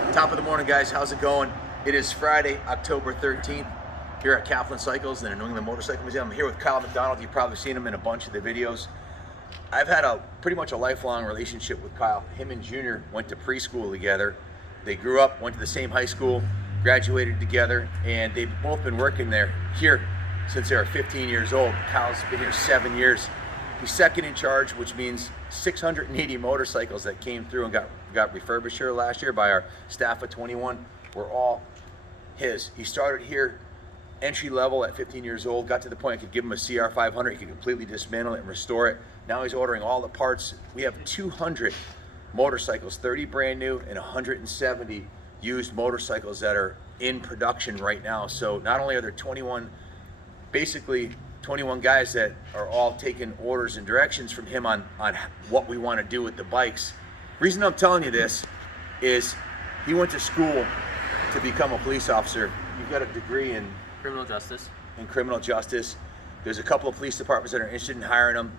Top of the morning, guys. How's it going? It is Friday, October 13th, here at Kaplan Cycles in the New England Motorcycle Museum. I'm here with Kyle McDonald. You've probably seen him in a bunch of the videos. I've had pretty much a lifelong relationship with Kyle. Him and Junior went to preschool together. They grew up, went to the same high school, graduated together, and they've both been working here since they were 15 years old. Kyle's been here 7 years. He's second in charge, which means 680 motorcycles that came through and got refurbished here last year by our staff of 21 were all his. He started here entry level at 15 years old, got to the point I could give him a CR 500, he could completely dismantle it and restore it. Now he's ordering all the parts. We have 200 motorcycles, 30 brand new and 170 used motorcycles that are in production right now. So not only are there 21 guys that are all taking orders and directions from him on what we want to do with the bikes. Reason I'm telling you this is he went to school to become a police officer. You've got a degree in criminal justice. There's a couple of police departments that are interested in hiring him.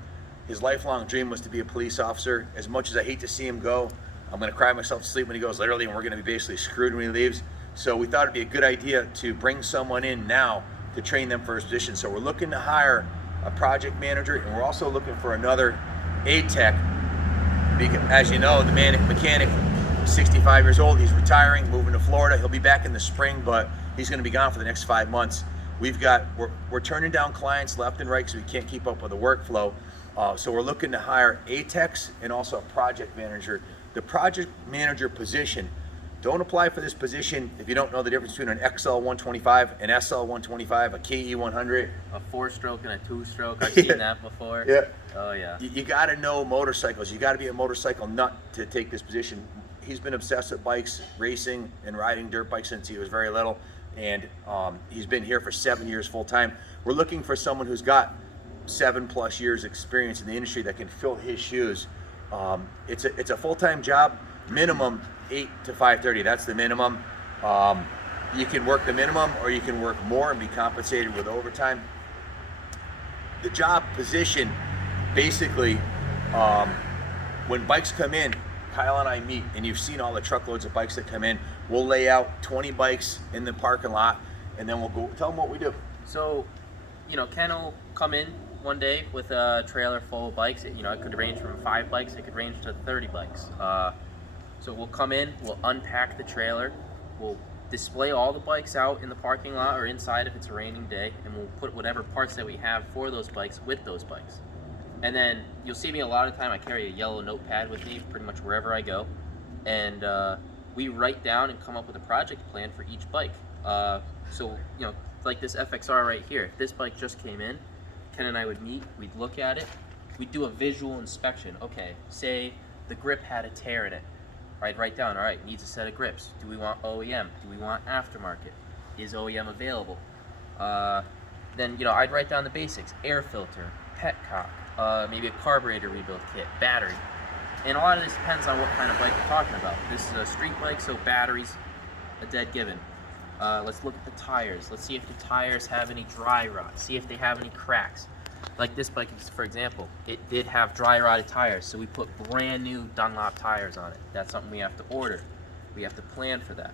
His lifelong dream was to be a police officer. As much as I hate to see him go, I'm going to cry myself to sleep when he goes, literally, and we're going to be basically screwed when he leaves. So we thought it'd be a good idea to bring someone in now to train them for his position. So we're looking to hire a project manager, and we're also looking for another aid tech. Because, as you know, the mechanic, 65 years old, he's retiring, moving to Florida. He'll be back in the spring, but he's going to be gone for the next 5 months. We're turning down clients left and right because we can't keep up with the workflow. So we're looking to hire aid techs and also a project manager. The project manager position, don't apply for this position if you don't know the difference between an XL 125, an SL 125, a KE 100. A 4-stroke and a 2-stroke. I've seen that before. Yeah. Oh, yeah. You got to know motorcycles. You got to be a motorcycle nut to take this position. He's been obsessed with bikes, racing, and riding dirt bikes since he was very little. And he's been here for 7 years full time. We're looking for someone who's got 7+ years experience in the industry that can fill his shoes. It's a full-time job, minimum 8 to 5:30. That's the minimum. You can work the minimum or you can work more and be compensated with overtime. The job position, basically, when bikes come in, Kyle and I meet, and you've seen all the truckloads of bikes that come in. We'll lay out 20 bikes in the parking lot, and then we'll go tell them what we do. So, Ken will come in one day with a trailer full of bikes. It could range from 5 bikes. It could range to 30 bikes. So we'll come in, we'll unpack the trailer, we'll display all the bikes out in the parking lot or inside if it's a raining day, and we'll put whatever parts that we have for those bikes with those bikes. And then you'll see me a lot of the time, I carry a yellow notepad with me pretty much wherever I go. And we write down and come up with a project plan for each bike. So, like this FXR right here, if this bike just came in, Ken and I would meet, we'd look at it, we'd do a visual inspection. Okay, say the grip had a tear in it. I'd write down, all right, needs a set of grips. Do we want OEM? Do we want aftermarket? Is OEM available? Then, I'd write down the basics: air filter, petcock, maybe a carburetor rebuild kit, battery. And a lot of this depends on what kind of bike we're talking about. This is a street bike, so batteries, a dead given. Let's look at the tires. Let's see if the tires have any dry rot. See if they have any cracks. Like this bike, for example, it did have dry rotted tires, so we put brand new Dunlop tires on it. That's something we have to order. We have to plan for that.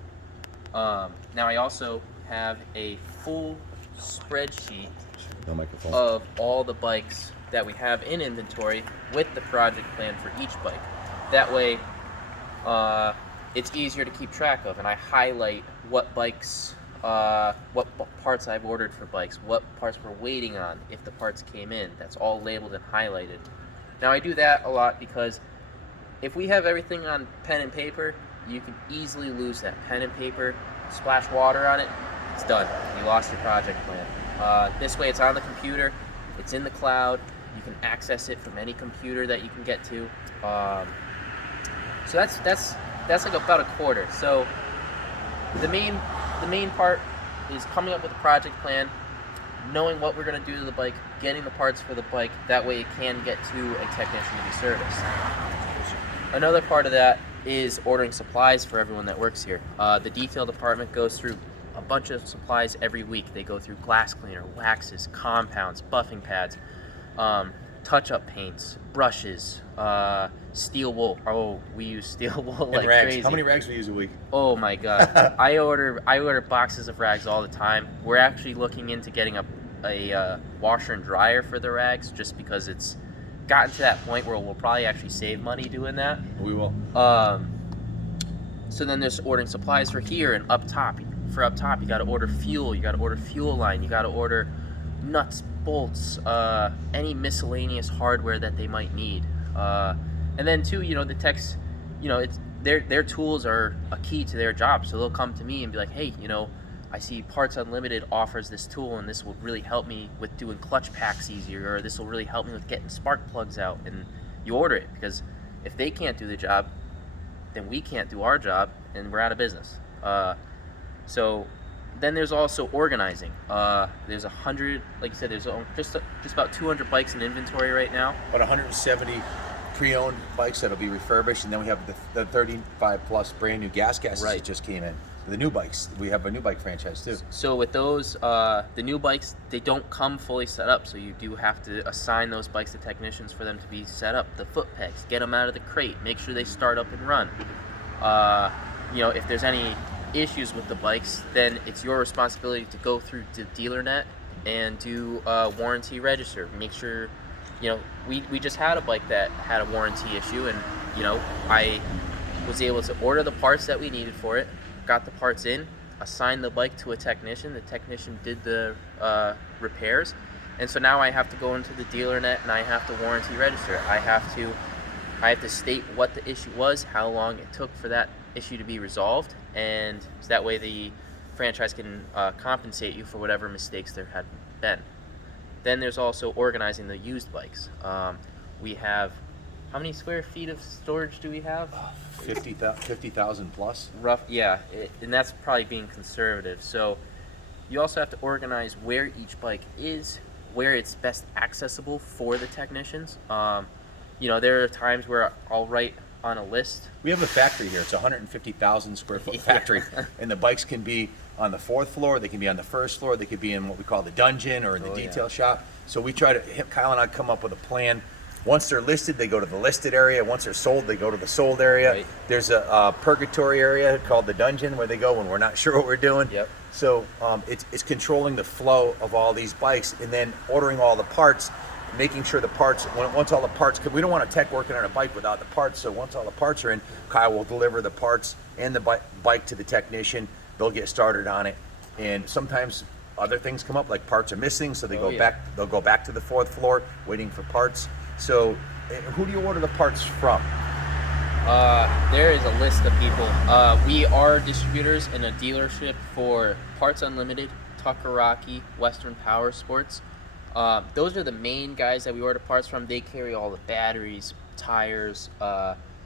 Now I also have a full spreadsheet of all the bikes that we have in inventory with the project plan for each bike. That way, it's easier to keep track of, and I highlight what bikes, what parts I've ordered for bikes, what parts we're waiting on if the parts came in. That's all labeled and highlighted. Now I do that a lot because if we have everything on pen and paper, you can easily lose that. Pen and paper, splash water on it, it's done. You lost your project plan. This way it's on the computer, it's in the cloud, you can access it from any computer that you can get to. So that's like about a quarter. So the main part is coming up with a project plan, knowing what we're going to do to the bike, getting the parts for the bike. That way it can get to a technician to be serviced. Another part of that is ordering supplies for everyone that works here. The detail department goes through a bunch of supplies every week. They go through glass cleaner, waxes, compounds, buffing pads. touch-up paints, brushes, steel wool. Oh, we use steel wool And like rags. crazy. How many rags do we use a week? Oh my god. I order boxes of rags all the time. We're actually looking into getting a washer and dryer for the rags, just because it's gotten to that point where we'll probably actually save money doing that. We will. So then there's ordering supplies for here, and up top. For up top, you got to order fuel. You got to order fuel line. You got to order nuts, bolts, any miscellaneous hardware that they might need. And then too, the techs, it's their tools are a key to their job. So they'll come to me and be like, hey, I see Parts Unlimited offers this tool, and this will really help me with doing clutch packs easier, or this will really help me with getting spark plugs out. And you order it, because if they can't do the job, then we can't do our job, and we're out of business. So then there's also organizing. There's 100, like you said, there's just about 200 bikes in inventory right now. About 170 pre-owned bikes that'll be refurbished, and then we have the 35 plus brand new gas gases that just came in. The new bikes, we have a new bike franchise too. So with those, the new bikes, they don't come fully set up, so you do have to assign those bikes to technicians for them to be set up. The foot pegs, get them out of the crate, make sure they start up and run. If there's any issues with the bikes, then it's your responsibility to go through the dealer net and do a warranty register. Make sure, we just had a bike that had a warranty issue, and I was able to order the parts that we needed for it, got the parts in, assigned the bike to a technician. The technician did the repairs, and so now I have to go into the dealer net and I have to warranty register. I have to state what the issue was, how long it took for that issue to be resolved, and so that way the franchise can compensate you for whatever mistakes there had been. Then there's also organizing the used bikes. We have, how many square feet of storage do we have? 50,000 plus. Rough, yeah, and that's probably being conservative. So you also have to organize where each bike is, where it's best accessible for the technicians. There are times where I'll write on a list. We have a factory here. It's a 150,000 square foot factory, and the bikes can be on the 4th floor, they can be on the 1st floor, they could be in what we call the dungeon or in the detail shop. So we try to, Kyle and I come up with a plan. Once they're listed, they go to the listed area. Once they're sold, they go to the sold area. Right. There's a purgatory area called the dungeon where they go when we're not sure what we're doing. Yep. So it's controlling the flow of all these bikes, and then ordering all the parts, making sure the parts, once all the parts, because we don't want a tech working on a bike without the parts, so once all the parts are in, Kyle will deliver the parts and the bike to the technician. They'll get started on it, and sometimes other things come up, like parts are missing, so they'll go back to the 4th floor waiting for parts. So who do you order the parts from? There is a list of people. We are distributors in a dealership for Parts Unlimited, Tuckeraki, Western Power Sports. Those are the main guys that we order parts from. They carry all the batteries, tires,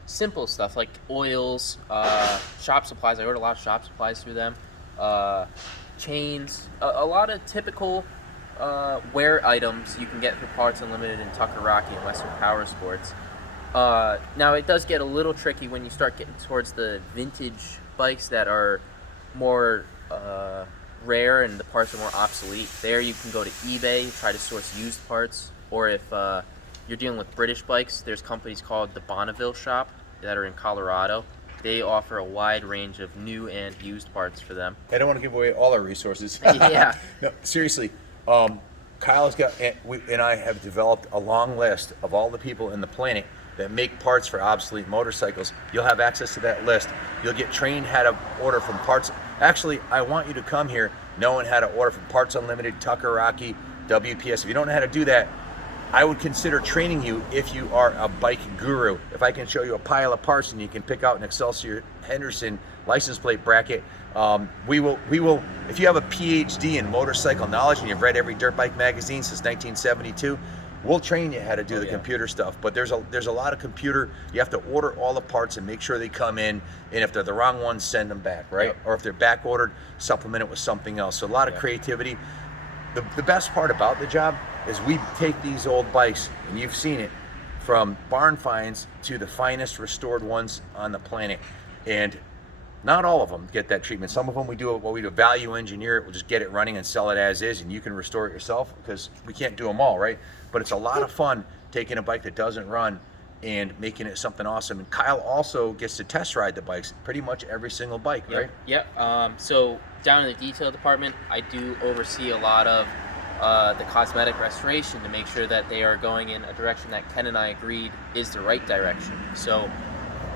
simple stuff like oils, shop supplies. I order a lot of shop supplies through them. Chains, a lot of typical wear items you can get through Parts Unlimited in Tuckeraki and Western Power Sports. Now it does get a little tricky when you start getting towards the vintage bikes that are more rare and the parts are more obsolete. There you can go to eBay, try to source used parts, or if you're dealing with British bikes, there's companies called the Bonneville Shop that are in Colorado. They offer a wide range of new and used parts for them. I don't want to give away all our resources. Yeah. No, seriously. Kyle's got, and I have developed a long list of all the people in the planet that make parts for obsolete motorcycles. You'll have access to that list. You'll get trained how to order from Parts. Actually, I want you to come here knowing how to order from Parts Unlimited, Tuckeraki, WPS. If you don't know how to do that, I would consider training you if you are a bike guru. If I can show you a pile of parts and you can pick out an Excelsior Henderson license plate bracket, we will. If you have a PhD in motorcycle knowledge and you've read every dirt bike magazine since 1972, we'll train you how to do the computer stuff. But there's a lot of computer. You have to order all the parts and make sure they come in. And if they're the wrong ones, send them back, right? Yep. Or if they're back ordered, supplement it with something else. So a lot of creativity. The best part about the job is we take these old bikes, and you've seen it, from barn finds to the finest restored ones on the planet. And not all of them get that treatment. Some of them we do value engineer it. We'll just get it running and sell it as is, and you can restore it yourself because we can't do them all, right? But it's a lot of fun taking a bike that doesn't run and making it something awesome. And Kyle also gets to test ride the bikes, pretty much every single bike, right? Yep. So down in the detail department, I do oversee a lot of the cosmetic restoration to make sure that they are going in a direction that Ken and I agreed is the right direction. So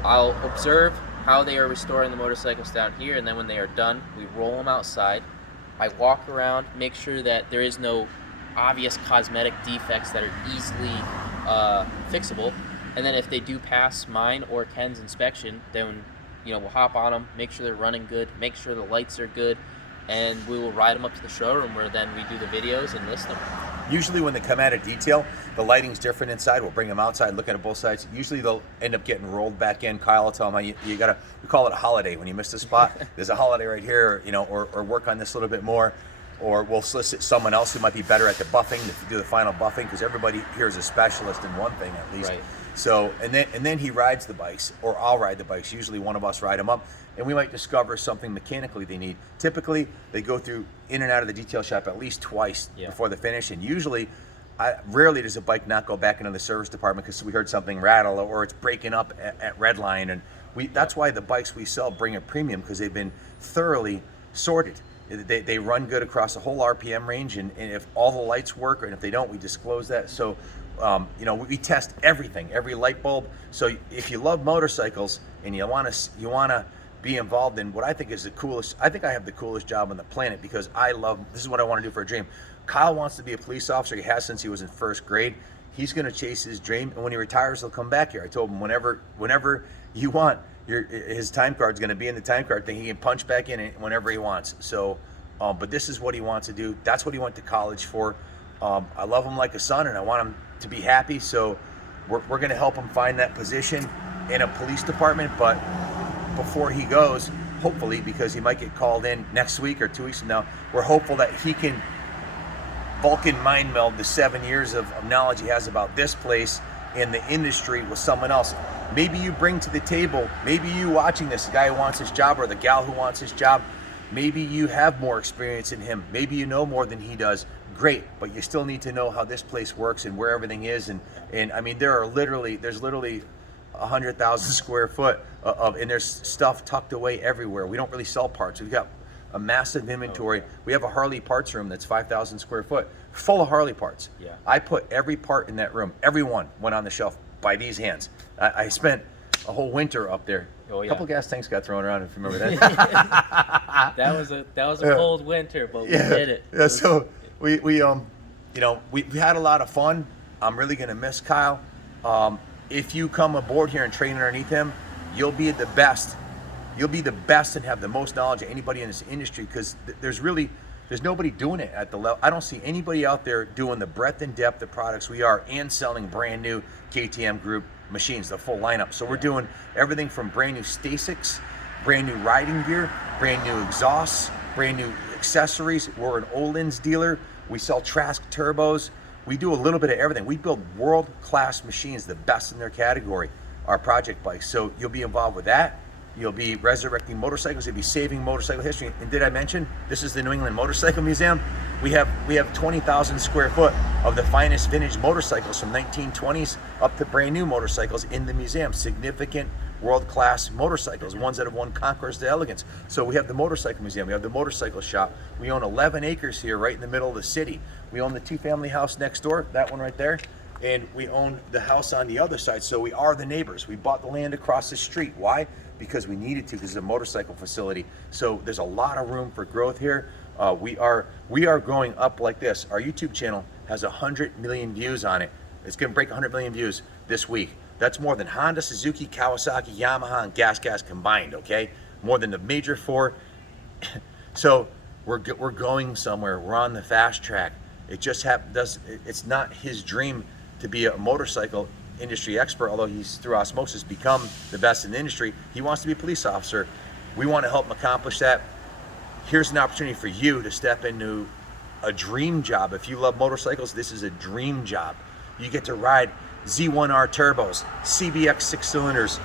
I'll observe how they are restoring the motorcycles down here, and then when they are done, we roll them outside. I walk around, make sure that there is no obvious cosmetic defects that are easily fixable. And then if they do pass mine or Ken's inspection, then we'll hop on them, make sure they're running good, make sure the lights are good, and we will ride them up to the showroom where then we do the videos and list them. Usually when they come out of detail, the lighting's different inside. We'll bring them outside, looking at both sides. Usually they'll end up getting rolled back in. Kyle will tell them, you gotta, we call it a holiday. When you miss a spot, there's a holiday right here, or work on this a little bit more. Or we'll solicit someone else who might be better at the buffing to do the final buffing, because everybody here is a specialist in one thing at least. Right. So, and then he rides the bikes, or I'll ride the bikes. Usually one of us ride them up, and we might discover something mechanically they need. Typically, they go through in and out of the detail shop at least twice before the finish, and usually, rarely does a bike not go back into the service department because we heard something rattle, or it's breaking up at Redline, and that's why the bikes we sell bring a premium, because they've been thoroughly sorted. They run good across the whole RPM range, and if all the lights work, and if they don't, we disclose that. So, we test everything, every light bulb. So if you love motorcycles and you want to be involved in what I think is the coolest, I think I have the coolest job on the planet, because this is what I want to do for a dream. Kyle wants to be a police officer. He has since he was in first grade. He's going to chase his dream, and when he retires, he'll come back here. I told him whenever you want. His time card's going to be in the time card thing. He can punch back in it whenever he wants. So, but this is what he wants to do. That's what he went to college for. I love him like a son, and I want him to be happy. So we're going to help him find that position in a police department. But before he goes, hopefully, because he might get called in next week or 2 weeks from now, we're hopeful that he can Vulcan mind meld the 7 years of knowledge he has about this place in the industry with someone else. Maybe you bring to the table, maybe you watching this, the guy who wants his job or the gal who wants his job, maybe you have more experience in him, maybe you know more than he does. Great, but you still need to know how this place works and where everything is, and I mean there's literally 100,000 square foot and there's stuff tucked away everywhere. We don't really sell parts. We've got a massive inventory. We have a Harley parts room that's 5,000 square foot, full of Harley parts. Yeah. I put every part in that room. Every one went on the shelf by these hands. I spent a whole winter up there. Oh, yeah. A couple gas tanks got thrown around, if you remember that. that was a cold winter, but we did it. Yeah. So we had a lot of fun. I'm really gonna miss Kyle. If you come aboard here and train underneath him, you'll be the best. You'll be the best and have the most knowledge of anybody in this industry, because there's nobody doing it at the level. I don't see anybody out there doing the breadth and depth of products we are, and selling brand new KTM Group machines, the full lineup. So we're doing everything from brand new Stasics, brand new riding gear, brand new exhausts, brand new accessories. We're an Olin's dealer. We sell Trask turbos. We do a little bit of everything. We build world-class machines, the best in their category, our project bikes. So you'll be involved with that. You'll be resurrecting motorcycles. You'll be saving motorcycle history. And did I mention this is the New England Motorcycle Museum? We have 20,000 square foot of the finest vintage motorcycles from 1920s up to brand new motorcycles in the museum. Significant world-class motorcycles, ones that have won Concours d'Elegance. So we have the motorcycle museum. We have the motorcycle shop. We own 11 acres here, right in the middle of the city. We own the two-family house next door, that one right there. And we own the house on the other side. So we are the neighbors. We bought the land across the street. Why? Because we needed to, because it's a motorcycle facility. So there's a lot of room for growth here. We are growing up like this. Our YouTube channel has 100 million views on it. It's gonna break 100 million views this week. That's more than Honda, Suzuki, Kawasaki, Yamaha, and Gas combined, okay? More than the major four. So we're going somewhere. We're on the fast track. It just it's not his dream to be a motorcycle industry expert, although he's through osmosis become the best in the industry. He wants to be a police officer. We want to help him accomplish that. Here's an opportunity for you to step into a dream job. If you love motorcycles, this is a dream job. You get to ride Z1R turbos, CBX 6 cylinders,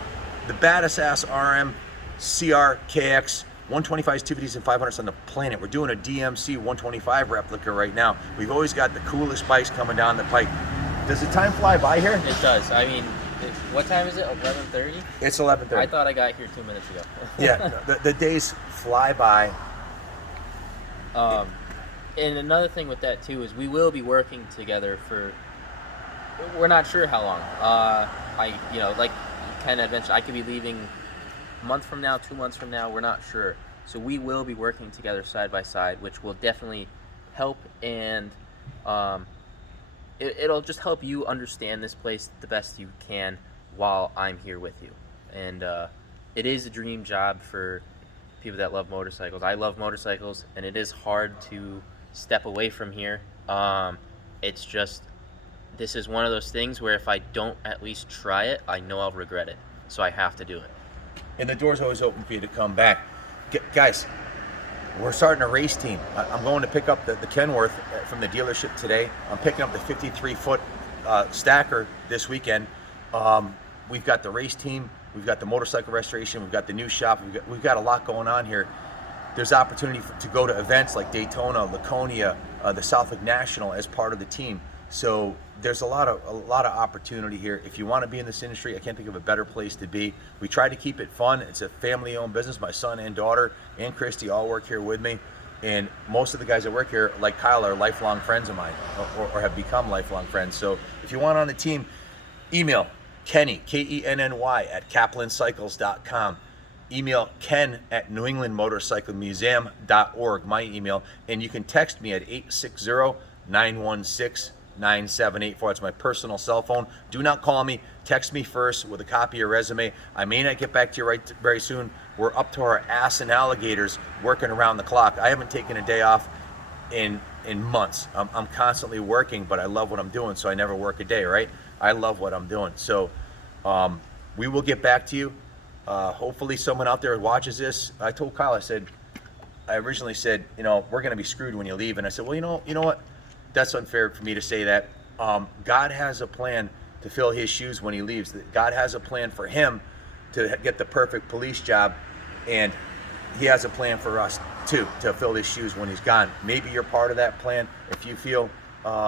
the baddest ass RM, CR, KX, 125s, 250s, and 500s on the planet. We're doing a DMC 125 replica right now. We've always got the coolest bikes coming down the pike. Does the time fly by here? It does. I mean, what time is it? 11:30? It's 11:30. I thought I got here 2 minutes ago. Yeah, the days fly by. And another thing with that too is we will be working together for. We're not sure how long. Like Ken had mentioned, I could be leaving a month from now, 2 months from now. We're not sure. So we will be working together side by side, which will definitely help, and it'll just help you understand this place the best you can while I'm here with you. And it is a dream job for people that love motorcycles. I love motorcycles, and it is hard to step away from here. It's just, this is one of those things where if I don't at least try it, I know I'll regret it. So I have to do it. And the door's always open for you to come back. Guys, we're starting a race team. I'm going to pick up the Kenworth from the dealership today. I'm picking up the 53-foot stacker this weekend. We've got the race team. We've got the motorcycle restoration. We've got the new shop. We've got a lot going on here. There's opportunity to go to events like Daytona, Laconia, the Southwick National as part of the team. So there's a lot of opportunity here. If you want to be in this industry, I can't think of a better place to be. We try to keep it fun. It's a family-owned business. My son and daughter and Christy all work here with me. And most of the guys that work here, like Kyle, are lifelong friends of mine or have become lifelong friends. So if you want on the team, email Kenny, Kenny, at kaplancycles.com. Email Ken at newenglandmotorcyclemuseum.org, my email. And you can text me at 860-916-9784. It's my personal cell phone. Do not call me. Text me first with a copy of your resume. I may not get back to you very soon. We're up to our ass and alligators working around the clock. I haven't taken a day off in months. I'm constantly working, but I love what I'm doing, so I never work a day, right? I love what I'm doing. So we will get back to you. Hopefully someone out there watches this. I told Kyle, I originally said, we're going to be screwed when you leave. And I said, well, you know what? That's unfair for me to say that. God has a plan to fill his shoes when he leaves. God has a plan for him to get the perfect police job. And he has a plan for us too, to fill his shoes when he's gone. Maybe you're part of that plan. If you feel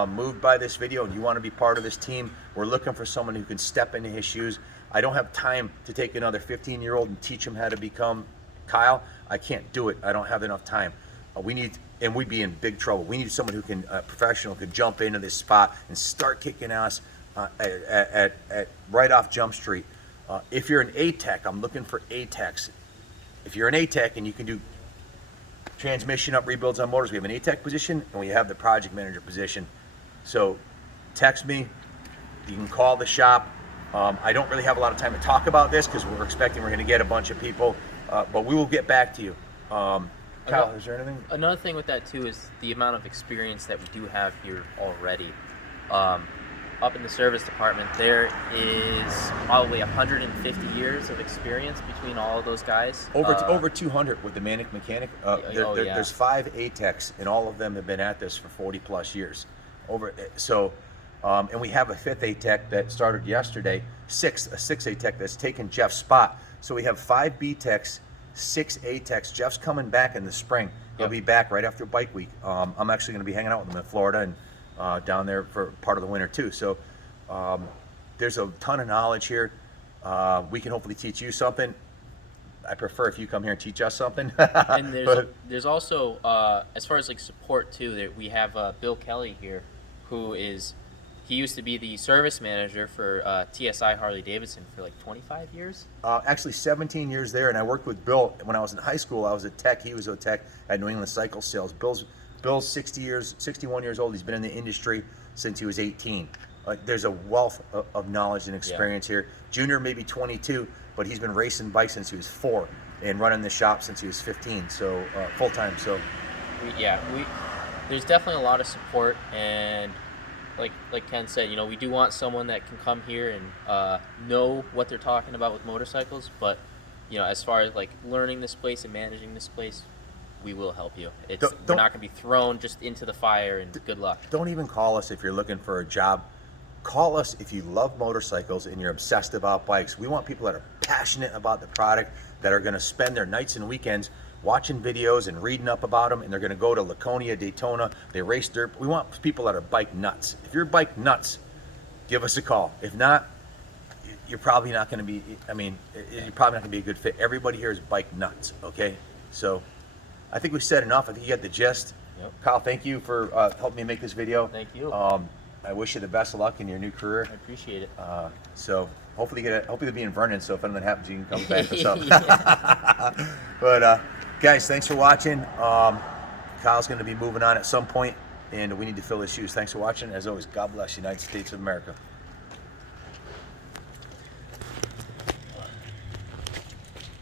moved by this video and you want to be part of this team, we're looking for someone who can step into his shoes. I don't have time to take another 15-year-old and teach him how to become Kyle. I can't do it. I don't have enough time. We'd be in big trouble. We need someone who can, a professional, could jump into this spot and start kicking ass at right off Jump Street. If you're an A-Tech, I'm looking for A-Techs. If you're an A-Tech and you can do transmission up rebuilds on motors, we have an A-Tech position and we have the project manager position. So text me. You can call the shop. I don't really have a lot of time to talk about this because we're going to get a bunch of people, but we will get back to you. Kyle, is there anything? Another thing with that too is the amount of experience that we do have here already. Up in the service department, there is probably 150 years of experience between all of those guys. Over 200 with the Manic Mechanic. There's 5 A-Techs, and all of them have been at this for 40 plus years. And we have a 5th A-Tech that started yesterday, a 6th A-Tech that's taken Jeff's spot. So we have 5 B-Techs, 6 A-Techs. Jeff's coming back in the spring. He'll be back right after Bike Week. I'm actually going to be hanging out with him in Florida and down there for part of the winter too. So there's a ton of knowledge here. We can hopefully teach you something. I prefer if you come here and teach us something. And there's also, as far as like support too, that we have Bill Kelly here, who he used to be the service manager for TSI Harley Davidson for like 25 years. Actually 17 years there, and I worked with Bill when I was in high school. I was a tech. He was a tech at New England Cycle Sales. Bill's 61 years old. He's been in the industry since he was 18. There's a wealth of knowledge and experience here. Junior maybe 22, but he's been racing bikes since he was 4 and running the shop since he was 15. So full time. So there's definitely a lot of support, and like Ken said, we do want someone that can come here and know what they're talking about with motorcycles. But as far as like learning this place and managing this place, we will help you. We're not going to be thrown just into the fire and good luck. Don't even call us if you're looking for a job. Call us if you love motorcycles and you're obsessed about bikes. We want people that are passionate about the product, that are going to spend their nights and weekends watching videos and reading up about them, and they're going to go to Laconia, Daytona. They race dirt. We want people that are bike nuts. If you're bike nuts, give us a call. If not, you're probably not going to be, I mean, you're probably not going to be a good fit. Everybody here is bike nuts, okay? So I think we said enough. I think you got the gist. Yep. Kyle, thank you for helping me make this video. Thank you. I wish you the best of luck in your new career. I appreciate it. So hopefully hopefully you'll be in Vernon, so if anything happens, you can come back us up. Yeah. But guys, thanks for watching. Kyle's going to be moving on at some point, and we need to fill his shoes. Thanks for watching. As always, God bless the United States of America.